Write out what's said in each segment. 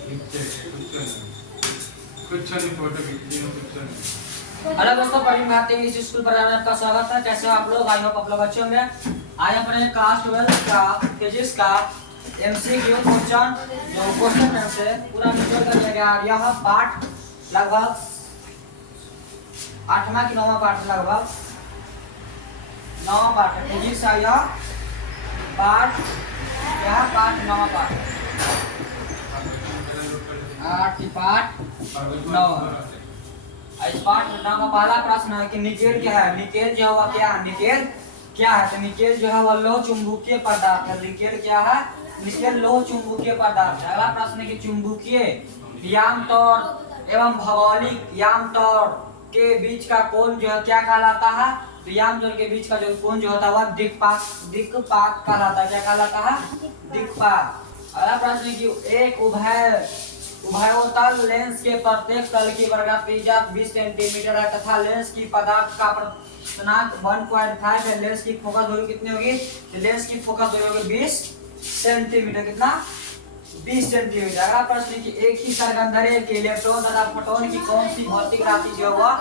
कुछ नहीं फोटो खींची हूँ कुछ नहीं। हेलो दोस्तों, परवीन भारती इंग्लिश स्कूल पर आपका स्वागत है। कैसे हो आप लोग? आई होप आप लोग अच्छे होंगे। आज अपने क्लास 12 का फिजिक्स का एमसीक्यू क्वेश्चन जो क्वेश्चन है से पूरा निकल कर लिया गया। यह पाठ लगभग 8वां की 9वां पाठ लगभग 9वां पाठ है फिजिक्स का। यह पाठ 9वां पाठ 8 पाठ 9। इस पाठ का पहला प्रश्न है कि निकेल क्या है। निकेल जो है क्या है? निकेल क्या है? तो निकेल जो है वह लोह चुंबकीय पदार्थ है। निकेल क्या है? निकेल लोह चुंबकीय पदार्थ है। अगला प्रश्न है कि चुंबकीय यामतोड़ एवं भौगोलिक यामतोड़ के बीच का कोण जो है क्या कहलाता है? तो यामतोड़ के बीच का जो कोण जो होता है वह दिक्पात कहलाता है। क्या कहलाता है? दिक्पात। अगला प्रश्न है कि एक उभयोतल लेंस के प्रत्येक तल की वर्गाकार त्रिज्या 20 सेंटीमीटर है तथा लेंस की पदार्थ का प्रस्थानांक 1.5 है। लेंस की फोकस दूरी कितनी होगी? लेंस की फोकस दूरी होगी 20 सेंटीमीटर। कितना? 20 सेंटीमीटर। अगला प्रश्न है कि एक ही तरंगदैर्घ्य के इलेक्ट्रॉन तथा प्रोटॉन की कौन सी भौतिक राशि जो वह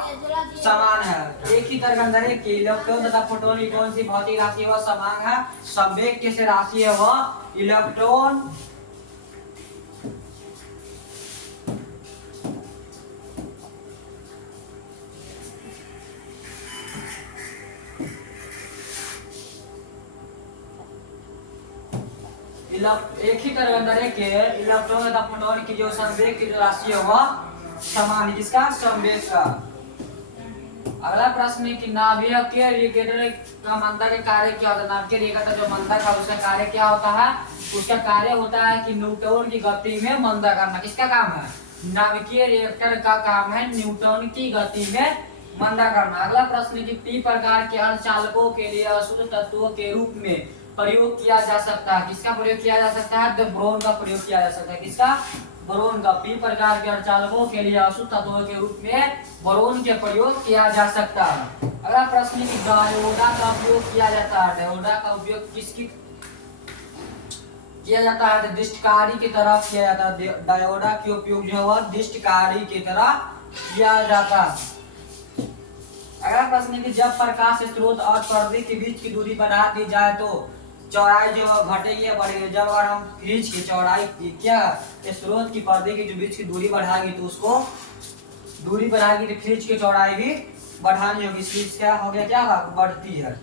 समान है? एक ही तरंगदैर्घ्य के इलेक्ट्रॉन तथा प्रोटॉन की कौन सी भौतिक राशि वह समान है? संवेग की राशि है वह इलेक्ट्रॉन एक ही तरंगदैर्घ्य के इलेक्ट्रॉन तथा प्रोटॉन की जो संवेग की जो राशि है वह समान है। किसका? संवेग का। अगला प्रश्न है कि नाभिकीय रेडिएटर का मंदा का कार्य क्या होता है? नाभिकीय रेडिएटर जो मंदा का उसका कार्य क्या होता है? उसका कार्य होता है कि न्यूटन की गति में मंदा करना। किसका काम है? नाभिकीय रेडिएटर का काम है न्यूटन की गति में मंदा करना। अगला प्रश्न है कि पी प्रकार के अर्धचालकों के लिए अशुद्ध तत्वों के रूप में प्रयोग किया जा सकता है। किसका प्रयोग किया जा सकता है? तो बोरोन का प्रयोग किया जा सकता है। किसका? बोरोन का। पी प्रकार के अर्धचालकों के लिए अशुद्ध तत्वों के रूप में बोरोन के प्रयोग किया जा सकता है। अगला प्रश्न है कि डायोडा का उपयोग किया जाता है। डायोडा का उपयोग किसकी किया जाता है? तो दिष्टकारी की तरह किया जाता है। डायोडा के उपयोग जो है वह दिष्टकारी की तरह किया जाता है। अगला प्रश्न है कि जब प्रकाश स्रोत और पर्दे के बीच की दूरी बढ़ा दी जाए तो चौड़ाई जो घटेगी या बढ़ेगी? जब अगर हम फ्रिज की चौड़ाई क्या स्रोत की पर्दे की जो बीच की दूरी बढ़ाएगी तो उसको दूरी बढ़ाएगी तो फ्रिज की चौड़ाई भी बढ़ानी होगी। फ्रिज क्या हो गया? क्या बढ़ती है।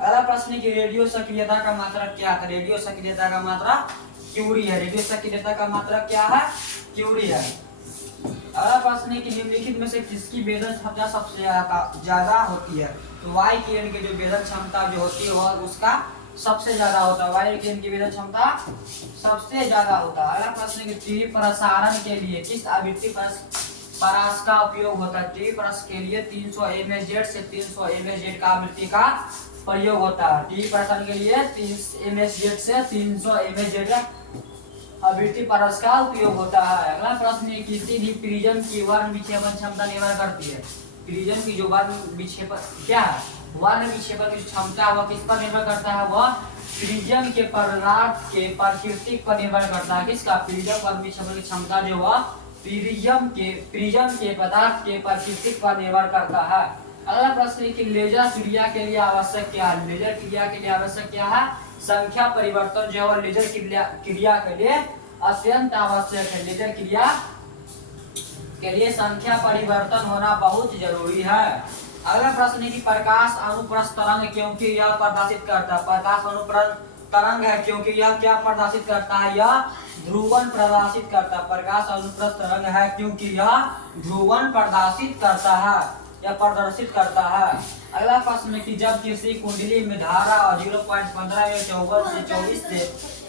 अगला प्रश्न है कि रेडियो सक्रियता का मात्रक क्या है? रेडियो सक्रियता का मात्रक क्यूरी है। रेडियो सक्रियता का मात्रक क्या है? क्यूरी है। अगला प्रश्न है कि निम्नलिखित में से किसकी वेधन क्षमता सबसे ज्यादा होती है? तो वायु किरण की जो वेधन क्षमता जो होती है वह उसका सबसे ज्यादा होता है। वायु किरण की वेधन क्षमता सबसे ज्यादा होता है। अगला प्रश्न है कि टीवी प्रसारण के लिए किस आवृत्ति परास का उपयोग होता है? टीवी परास के लिए 300 mHz से 300 mHz का आवृत्ति का प्रयोग होता है। टीवी प्रसारण के लिए 30 mHz से 300 mHz आवृत्ति परस का उपयोग होता है। अगला प्रश्न है किसी भी प्रिज्म की वर्ण विक्षेपण क्षमता निर्भर करती है। प्रिज्म की जो वर्ण विक्षेपण क्या है? वर्ण विक्षेपण की क्षमता वह किस पर निर्भर करता है? वह प्रिज्म के पदार्थ के प्रकृति पर निर्भर करता है। किसका? प्रिज्म वर्ण विक्षेपण की क्षमता जो वह प्रिज्म के पदार्थ के प्रकृति पर निर्भर करता है। अगला प्रश्न है कि लेजर क्रिया के लिए आवश्यक क्या है? लेजर क्रिया के लिए आवश्यक क्या है? संख्या परिवर्तन जो है लेजर क्रिया के लिए अत्यंत आवश्यक है। लेजर क्रिया के लिए संख्या परिवर्तन होना बहुत जरूरी है। अगला प्रश्न है कि प्रकाश अनुप्रस्थ तरंग क्योंकि यह प्रदर्शित करता है। प्रकाश अनुप्रस्थ तरंग है क्योंकि यह क्या प्रदर्शित करता है? यह ध्रुवन प्रदर्शित करता है। प्रकाश अनुप्रस्थ तरंग है क्योंकि यह ध्रुवन प्रदर्शित करता है या प्रदर्शित करता है। अगला प्रश्न है कि जब किसी कुंडली में धारा 0.15 या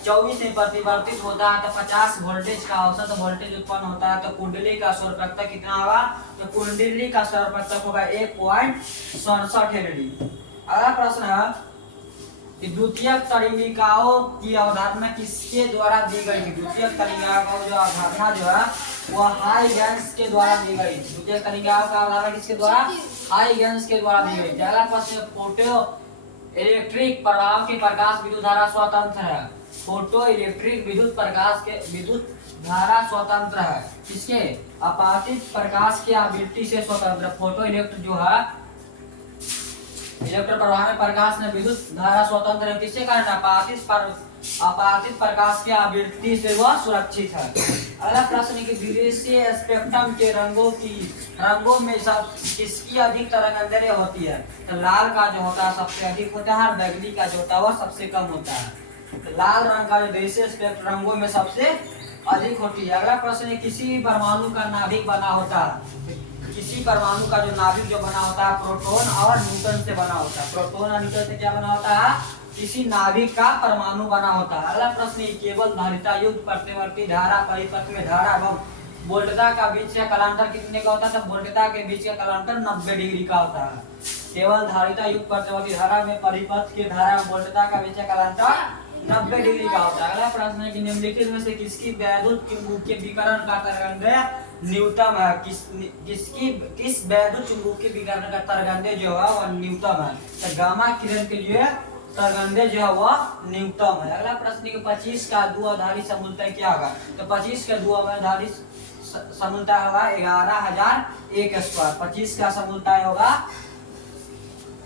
24 में परिवर्तित होता है तो 50 वोल्टेज का औसत वोल्टेज उत्पन्न होता है। तो कुंडली का स्वरपत्रक कितना होगा? तो कुंडली का स्वरपत्रक होगा 1.67 हेनरी। अगला प्रश्न है कि द्वितीयक तरिणिकाओं की अवधारणा किसके द्वारा दी गई थी? द्वितीयक तरिणिकाओं जो अवधारणा जो है वह हाइगन्स के द्वारा दी गई थी। द्वितीयक तरिणिकाओं का अवधारणा किसके द्वारा? हाइगन्स के द्वारा दी गई थी। अगला प्रश्न फोटो इलेक्ट्रिक प्रभाव के प्रकाश विद्युत धारा स्वतंत्र है। फोटो इलेक्ट्रिक विद्युत प्रकाश के विद्युत धारा स्वतंत्र है किसके आपातित प्रकाश की आवृत्ति से स्वतंत्र। फोटो इलेक्ट्रिक जो है इलेक्ट्रिक प्रवाह में प्रकाश में विद्युत धारा स्वतंत्र है किसके कारण आपातित प्रकाश की आवृत्ति से वह सुरक्षित है। अगला प्रश्न है कि विदेशी स्पेक्ट्रम के रंगों में सब किसकी अधिक तरंगदैर्घ्य होती है। तो लाल का जो होता है सबसे अधिक होता है और बैगनी का जो होता है वह सबसे कम होता है। तो लाल रंग का जो देशी स्पेक्ट्रम रंगों में सबसे अधिक होती है। अगला प्रश्न है किसी परमाणु का नाभिक बना होता है, किसी परमाणु का जो नाभिक जो बना होता है प्रोटॉन और न्यूट्रॉन से बना होता है। प्रोटॉन और न्यूट्रॉन से क्या बना होता है, किसी नाभिक का परमाणु बना होता है। अगला प्रश्न है केवल धारिता युक्त प्रतिवर्ती धारा परिपथ में धारा एवं वोल्टता का बीच का कालांतर कितने का होता है। तो वोल्टता के बीच का कालांतर 90 डिग्री का होता है। केवल धारिता युक्त प्रतिवर्ती धारा में परिपथ के धारा एवं वोल्टता का बीच का कालांतर 90 डिग्री का होता है। अगला प्रश्न है कि निम्नलिखित में से किसकी वैद्युत चुंबकीय विकिरण का तरंगदैर्घ्य न्यूनतम है। किस वैद्युत चुंबकीय विकिरण का तरंगदैर्घ्य जो है वह न्यूनतम है। तो गामा किरण के लिए तरंगदैर्घ्य जो है वह न्यूनतम है। अगला प्रश्न है कि 25 का द्विआधारी समूलतय क्या होगा। तो 25 का द्विआधारी समूलतय होगा 11,001 स्क्वायर। 25 का समूलतय होगा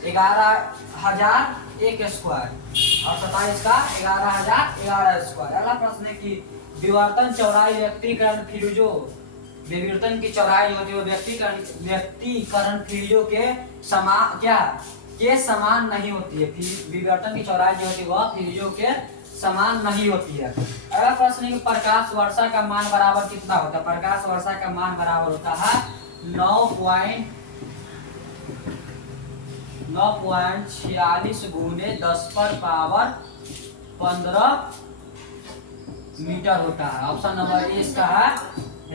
11,001 स्क्वायर और 27 का 11,011 स्क्वायर। अगला प्रश्न है कि विवर्तन चौड़ाई व्यक्तिकरण फ्यूजो विवर्तन की चौड़ाई जो होती है वो व्यक्तिकरण फ्यूजो के समान क्या के समान नहीं होती है। विवर्तन की चौड़ाई जो होती है वह फ्यूजो के समान नहीं होती है। अगला प्रश्न है कि प्रकाश वर्षा का मान बराबर कितना होता है। प्रकाश वर्षा का मान बराबर होता है 9.46 गुने 10⁻15 मीटर होता है। ऑप्शन नंबर ए इसका है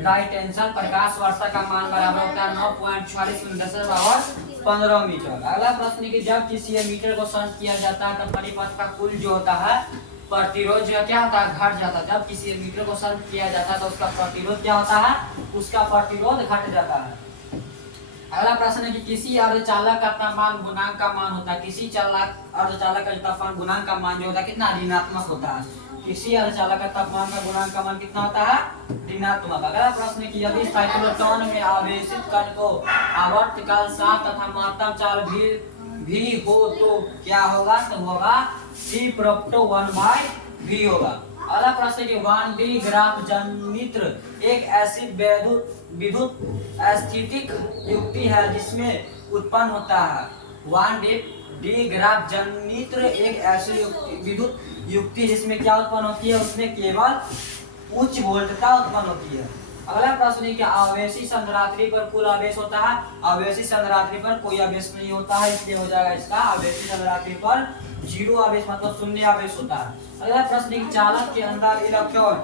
राइट आंसर। प्रकाश वर्षा का मान बराबर होता है 9.46 गुने 10⁻15 मीटर। अगला प्रश्न है कि जब किसी मीटर को शंट किया जाता है तब परिपथ का कुल जो होता है प्रतिरोध जो क्या होता है घट जाता है। जब किसी मीटर को शंट किया जाता है तो उसका प्रतिरोध क्या होता है, उसका प्रतिरोध घट जाता है। अगला प्रश्न है कि किसी अर्धचालक का तापमान गुणांक का मान होता है। किसी अर्धचालक का तापमान गुणांक का मान जो होता है कितना ऋणात्मक होता है। किसी अर्धचालक का तापमान का गुणांक का मान कितना होता है ऋणात्मक। अगला प्रश्न है कि यदि साइक्लोट्रॉन में आवेशित कण को आवर्तकाल 7 तथा महत्तम चाल भी हो तो क्या होगा। तो होगा C∝1/v होगा। अगला प्रश्न है कि 1D ग्राफ जनित्र एक ऐसी विद्युत स्थितिक युक्ति है जिसमें उत्पन्न होता है। 1D ग्राफ जनित्र एक ऐसी विद्युत युक्ति जिसमें क्या उत्पन्न होती है, उसमें केवल उच्च वोल्टता उत्पन्न होती है। अगला प्रश्न है कि आवेशी संधारित्री पर कुल आवेश होता है। आवेशी संधारित्री पर कोई आवेश नहीं होता है, इसलिए हो जाएगा इसका आवेशी संधारित्री पर 0 आवेश मतलब शून्य आवेश होता है। अगला प्रश्न है कि चालक के अंदर इलेक्ट्रॉन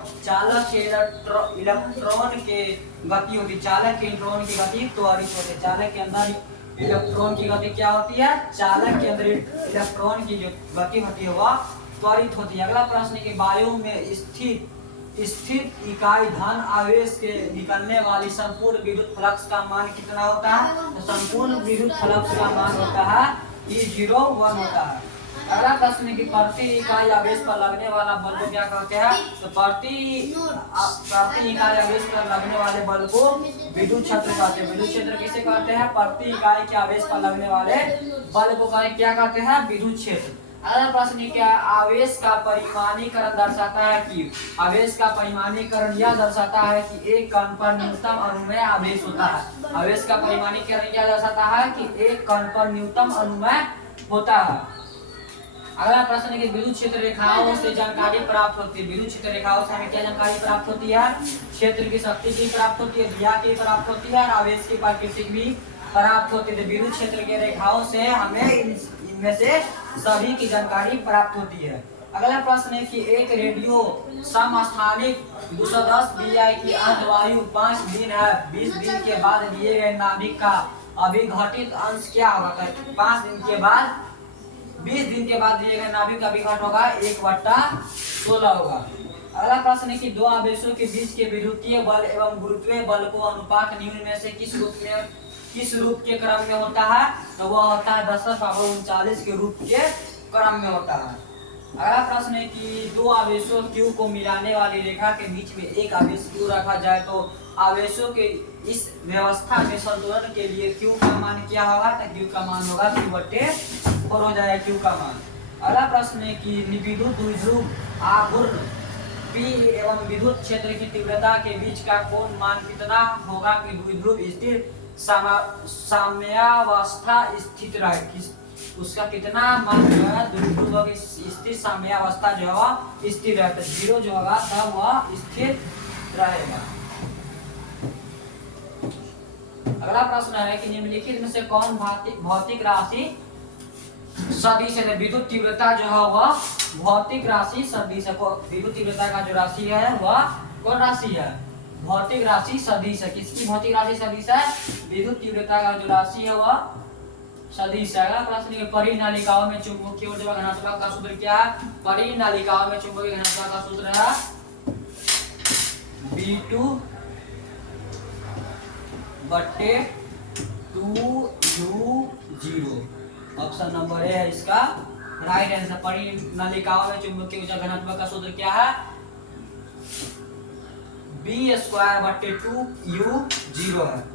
के गति होती है। चालक के इलेक्ट्रॉन की गति त्वरित होती है। चालक के अंदर इलेक्ट्रॉन की गति क्या होती है, चालक के अंदर इलेक्ट्रॉन की जो गति होती है वह त्वरित होती है। अगला प्रश्न है कि वायु में स्थित इकाई धन आवेश के निकलने वाली संपूर्ण विद्युत फ्लक्स का मान कितना होता है। तो संपूर्ण विद्युत फ्लक्स का मान होता है E01 होता है। अगला प्रश्न है कि प्रति इकाई आवेश पर लगने वाला बल को क्या कहते हैं। तो प्रति इकाई आवेश पर लगने वाले बल को विद्युत क्षेत्र कहते हैं। विद्युत क्षेत्र किसे कहते हैं, प्रति इकाई के आवेश पर लगने वाले बल को क्या कहते हैं, विद्युत क्षेत्र। अगला प्रश्न है क्या आवेश का परिमाणीकरण दर्शाता है कि आवेश का परिमाणीकरण यह दर्शाता है कि एक कण पर न्यूनतम अनुमेय आवेश होता है। आवेश का परिमाणीकरण क्या दर्शाता है कि एक कण पर न्यूनतम अनुमेय होता है। अगला प्रश्न है कि विद्युत क्षेत्र रेखाओं से जानकारी प्राप्त होती है। विद्युत क्षेत्र रेखाओं से हमें क्या जानकारी प्राप्त होती है, क्षेत्र की शक्ति की प्राप्त होती है, दिशा की प्राप्त होती है और आवेश की प्राकृतिक भी प्राप्त होती है। विद्युत क्षेत्र के रेखाओं से हमें इनमें से सभी की जानकारी प्राप्त होती है। अगला प्रश्न है कि एक रेडियो समस्थानिक 210 VI की अर्धवायु 5 दिन है। 20 दिन के बाद दिए गए नाभिक का अभिघटित अंश क्या होगा। 5 दिन के बाद 20 दिन के बाद दिए गए नाभिक का विघट होगा 1/16 होगा। अगला प्रश्न है कि दो आवेशों के बीच के विद्युतीय बल एवं गुरुत्वीय बल को अनुपात निम्न में से किस रूप के क्रम में होता है। तो वह होता है 10⁻39 के रूप के क्रम में होता है। अगला प्रश्न है कि दो आवेशों Q को मिलाने वाली रेखा के बीच में एक आवेश Q रखा जाए तो आवेशों के इस व्यवस्था में संतुलन के लिए Q का मान क्या होगा? तो Q का मान होगा Q/4 हो जाएगा Q का मान। अगला प्रश्न है कि विद्युत द्विध्रुव आघूर्ण P एवं विद्युत क्षेत्र की तीव्रता के बीच का कोण मान कितना होगा कि द्विध्रुव स्थिर साम्यावस्था स्थित रहे? उसका कितना मान जो है द्विध्रुव की स्थिर साम्यावस्था जो है स्थिर रहता है, 0 जो होगा तब वह स्थिर रहेगा। अगला प्रश्न है कि निम्नलिखित में से कौन भौतिक राशि सदिश है? विद्युत तीव्रता जो है वह भौतिक राशि सदिश है। विद्युत तीव्रता का जो राशि है वह कौन राशि है? भौतिक राशि सदिश है। किसकी भौतिक राशि सदिश है? विद्युत तीव्रता का जो राशि है वह सदिश है। अगला प्रश्न है परिनालिकाओं में चुंबकीय ऊर्जा घनत्व का सूत्र क्या है? परिनालिकाओं में चुंबकीय घनत्व का सूत्र है V2/2U0। ऑप्शन नंबर ए है इसका राइट आंसर। परिनालिकाओं में चुंबकीय ऊर्जा घनत्व का सूत्र क्या है? V²/2U0 है।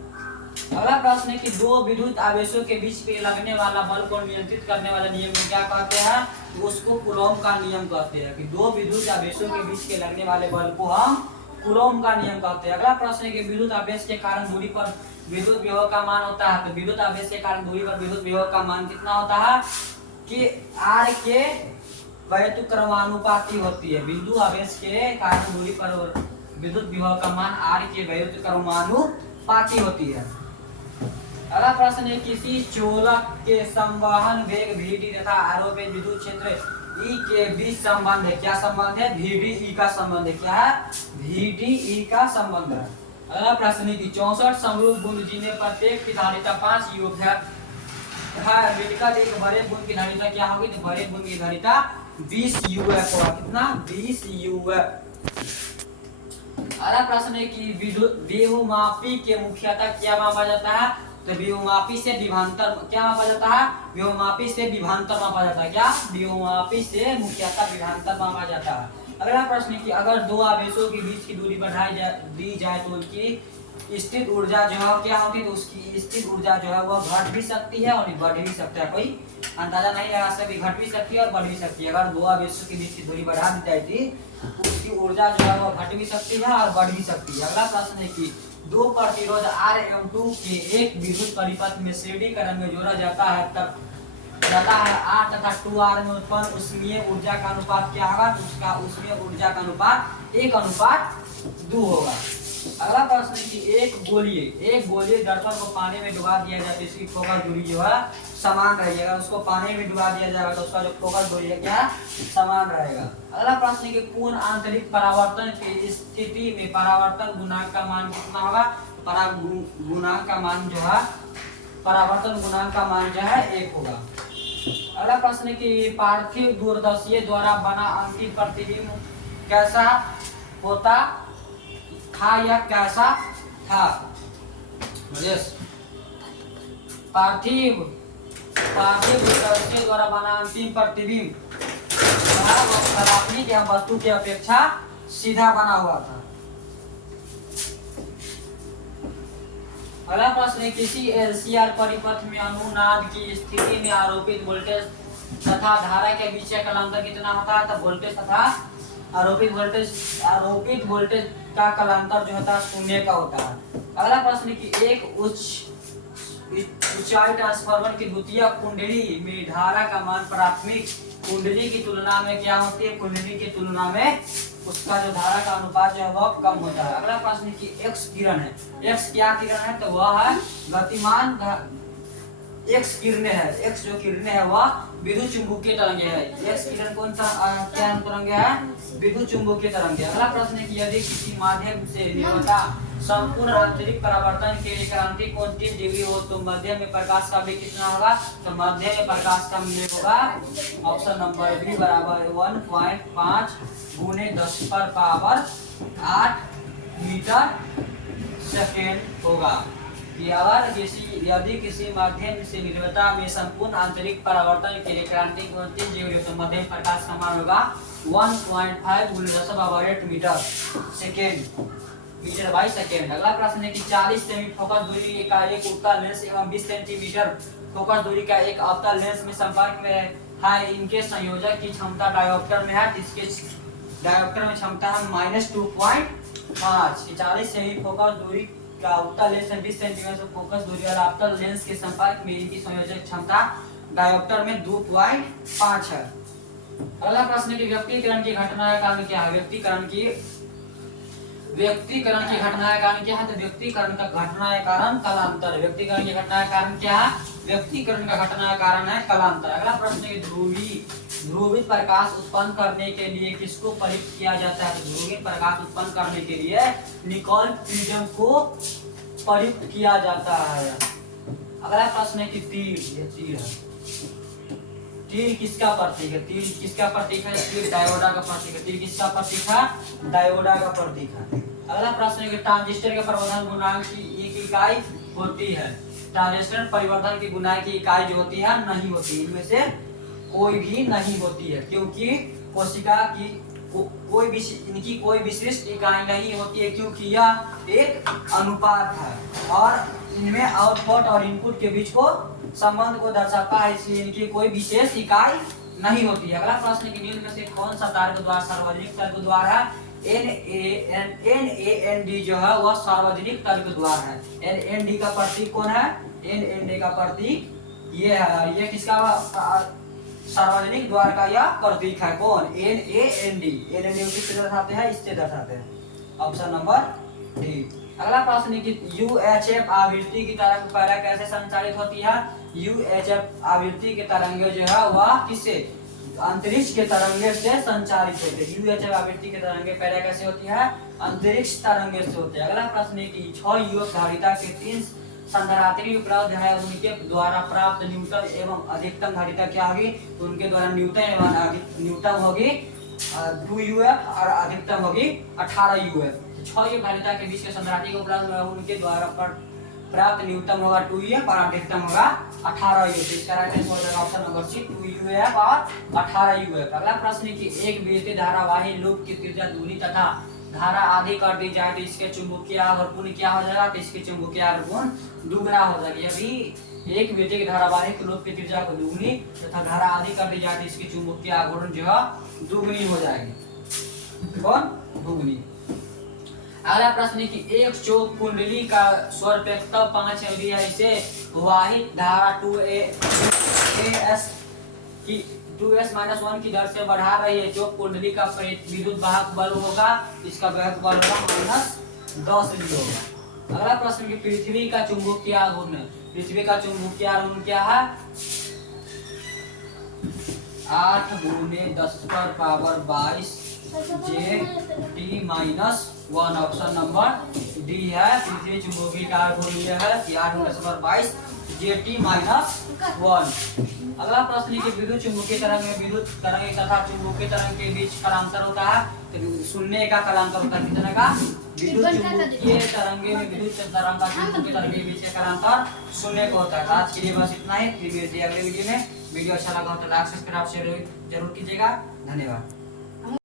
अगला प्रश्न है कि दो विद्युत आवेशों के बीच पे लगने वाला बल को नियंत्रित करने वाले नियम को क्या कहते हैं? तो उसको कूलॉम का नियम कहते हैं। कि दो विद्युत आवेशों के बीच के लगने वाले बल को हम कूलॉम का नियम कहते हैं। अगला प्रश्न है कि विद्युत आवेश के कारण दूरी पर विद्युत विभव का मान होता है। तो विद्युत आवेश के कारण दूरी पर विद्युत विभव का मान कितना होता है? कि R के व्युत्क्रमानुपाती होती है। विद्युत आवेश के कारण दूरी पर विद्युत विभव का मान R के व्युत्क्रमानुपाती होती है। अगला प्रश्न है किसी चोलक के संवहन वेग Vd तथा आरोपित विद्युत क्षेत्र E के बीच संबंध है। क्या संबंध है? VDE का संबंध है। क्या है? VDE का संबंध है। अगला प्रश्न है कि 64 समरूप बूंद जिनमें प्रत्येक की धारिता 5 U है मिलकर एक बड़े बूंद की धारिता क्या होगी? तो बड़े बूंद की धारिता 20 UF होगा। कितना? 20 UF। अगला प्रश्न है कि व्योममापी के मुख्यतः क्या मापा जाता है? तो व्योममापी से विभवांतर क्या मापा जाता है? व्योममापी से विभवांतर मापा जाता है। क्या? व्योममापी से मुख्यतः विभवांतर मापा जाता है। अगला प्रश्न है कि अगर दो आवेशों के बीच की दूरी बढ़ाई दी जाए तो उनकी स्थित ऊर्जा जो है क्या होती है? तो उसकी स्थित ऊर्जा जो है वह घट भी सकती है और बढ़ भी सकता है। कोई अंदाजा नहीं लगा सकती, घट भी सकती है और बढ़ भी सकती है। अगर दो आवेशों के बीच की दूरी बढ़ा दी जाती तो उसकी ऊर्जा जो है वह घट भी सकती है और बढ़ भी सकती है। अगला प्रश्न है कि दो प्रतिरोध R एवं 2 के एक विद्युत परिपथ में श्रेणीकरण में जोड़ा जाता है तब R तथा 2R में उत्पन्न उष्मीय ऊर्जा का अनुपात क्या होगा? तो उसका उष्मीय ऊर्जा का अनुपात 1:2 होगा। अगला प्रश्न है कि एक गोलीय दर्पण को पानी में डुबा दिया जाए तो इसकी फोकस दूरी जो है समान रहेगी। अगर उसको पानी में डुबा दिया जाएगा तो उसका जो फोकस दूरी है क्या समान रहेगा। अगला प्रश्न है कि पूर्ण आंतरिक परावर्तन की स्थिति में परावर्तन गुणांक का मान कितना होगा? गुणांक का मान जो है परावर्तन गुणांक का मान जो है 1 होगा। अगला प्रश्न है कि पार्थिव दूरदर्शी द्वारा बना अंतिम प्रतिबिंब कैसा होता था या कैसा था? पार्थिव दूरदर्शी द्वारा बना अंतिम प्रतिबिंब सरापनी की वस्तु की अपेक्षा सीधा बना हुआ था। अगला प्रश्न है किसी LCR परिपथ में अनुनाद की स्थिति में आरोपित वोल्टेज तथा धारा के बीच का कलांतर कितना होता है? तो वोल्टेज तथा आरोपित वोल्टेज का कलांतर जो होता है 0 का होता है। अगला प्रश्न कि एक ऊंचाई ट्रांसफार्मर की द्वितीय कुंडली में धारा का मान प्राथमिक कुंडली की तुलना में क्या होती है? कुंडली की तुलना में उसका जो धारा का अनुपात जो है वह कम होता है। अगला प्रश्न कि X किरण है। X क्या किरण है? तो वह है गतिमान X किरणें है। X जो किरणें है वह विद्युत चुंबकीय तरंगे है। X किरण कौन सा क्या तरंगे है? विद्युत चुंबकीय तरंगे। अगला प्रश्न है कि यदि किसी माध्यम से निर्गता संपूर्ण आंतरिक परावर्तन के लिए क्रांति कोण 30 डिग्री हो तो मध्य में प्रकाश का वेग कितना होगा? तो मध्य में प्रकाश का वेग होगा ऑप्शन नंबर बी बराबर 1.5 गुने 10⁻⁸ मीटर सेकेंड होगा। कि अगर यदि किसी माध्यम से निर्भरता में संपूर्ण आंतरिक परावर्तन के लिए क्रांतिक तो मध्यम प्रकाश का मान होगा 1.5 × 10⁸ metre second metre by second. अगला प्रश्न है कि 40 सेमी फोकस दूरी का एक उत्तल लेंस एवं 20 सेंटीमीटर फोकस दूरी का एक अवतल लेंस में संपर्क में है। इनके संयोजक की क्षमता डायोप्टर में है, इसके डायोप्टर में क्षमता है -2.5। 40 सेमी फोकस दूरी का उत्तल लेंस 20 सेंटीमीटर फोकस दूरी वाला अवतल लेंस के संपर्क में इनकी संयोजक क्षमता डायोप्टर में 2.5 है। अगला प्रश्न है कि व्यक्तिकरण की घटना का कारण क्या है। व्यक्तिकरण की घटना का कारण क्या है। तो व्यक्तिकरण का घटना का कारण कालांतर। व्यक्तिकरण की घटना का कारण क्या है। व्यक्तिकरण का घटना का कारण है कालांतर। अगला प्रश्न है कि ध्रुवित प्रकाश उत्पन्न करने के लिए किसको प्रयुक्त किया जाता है। तो ध्रुवित प्रकाश उत्पन्न करने के लिए निकोल प्रिज्म को प्रयुक्त किया जाता है। अगला प्रश्न है कि तीर है। तीर किसका प्रतीक है। तीर किसका प्रतीक है। तीर डायोडा का प्रतीक है। तीर किसका प्रतीक है। डायोडा का प्रतीक है। अगला प्रश्न है कि ट्रांजिस्टर के परिवर्तन गुणांक की एक इकाई होती है। ट्रांजिस्टर परिवर्तन की गुणांक की इकाई जो होती है नहीं होती, इनमें से कोई भी नहीं होती है, क्योंकि कोशिका की इनकी कोई विशिष्ट इकाई नहीं होती है, क्योंकि यह एक अनुपात है और इनमें आउटपुट और इनपुट के बीच को संबंध को दर्शाता है, इसलिए इनकी कोई विशेष इकाई नहीं होती है। अगला प्रश्न कि निम्न में से कौन सा तर्क द्वार सार्वजनिक तर्क द्वार है। NaND जो है वह सार्वजनिक तर्क द्वार है। NaND का प्रतीक कौन है। NaND का प्रतीक ये है। ये किसका सार्वजनिक द्वार का यह प्रतीक है। कौन। NaND किससे दर्शाते हैं, इससे दर्शाते हैं। Option number D. अगला प्रश्न है कि UHF आवृत्ति की तरंग पहले कैसे संचालित होती है। UHF आवृत्ति की तरंगे जो है वह किससे अंतरिक्ष के तरंगे से संचालित होते हैं। UHF आवृत्ति की तरंगे पहले कैसे होती है, अंतरिक्ष तरंगे से होते हैं। अगला प्रश्न है कि 6 युवक धारिता के 3 संधारित्री उपलब्ध है, उनके द्वारा प्राप्त न्यूनतम एवं अधिकतम धारिता क्या होगी। तो उनके द्वारा न्यूनतम होगी 2 UF और अधिकतम होगी 18 UF। 6 युवक धारिता के बीच के संधारित्री उपलब्ध है, उनके द्वारा प्राप्त न्यूनतम होगा 2 UF और अधिकतम होगा 18 UF। इसका राइट आंसर हो जाएगा ऑप्शन नंबर सी 2 UF और 18 UF। अगला प्रश्न है कि एक विद्युत धारावाही लूप की त्रिज्या दूनी तथा धारा आधी कर दी जाए तो इसके चुंबकीय आघूर्ण क्या हो जाएगा। तो इसके चुंबकीय आघूर्ण दुगना हो जाएगा। यदि एक विद्युत धारावाही लूप की त्रिज्या को दुगनी तथा धारा आधी कर दी जाए तो इसकी चुंबकीय आघूर्ण जो है दुगनी हो जाएगी। कौन दुगनी। अगला प्रश्न है कि एक चौक कुंडली का स्वरपेक्तव 5 हेनरी है, इसे वाहित धारा 2s-1 की दर से बढ़ा रही है। चौक कुंडली का विद्युत वाहक बल होगा, इसका वाहक बल होगा -10 ली होगा। अगला प्रश्न कि पृथ्वी का चुंबकीय आघूर्ण। पृथ्वी का चुंबकीय आघूर्ण क्या है 8 × 10⁻22 J-T-1। ऑप्शन नंबर डी है। पृथ्वी चुंबकीय का आघूर्ण यह है 8 × 10⁻22 J-T-1। अगला प्रश्न है कि विद्युत चुंबकीय तरंग में विद्युत तरंग तथा चुंबकीय तरंग के बीच कालांतर होता है। तो शून्य का कालांतर होता है कितने का। विद्युत चुंबकीय तरंगे में विद्युत तरंग का चुंबकीय तरंग के बीच का कालांतर 0 का होता है। आज के लिए बस इतना ही। फिर मिलते हैं अगले वीडियो में। वीडियो अच्छा लगा हो तो लाइक सब्सक्राइब शेयर जरूर कीजिएगा। धन्यवाद।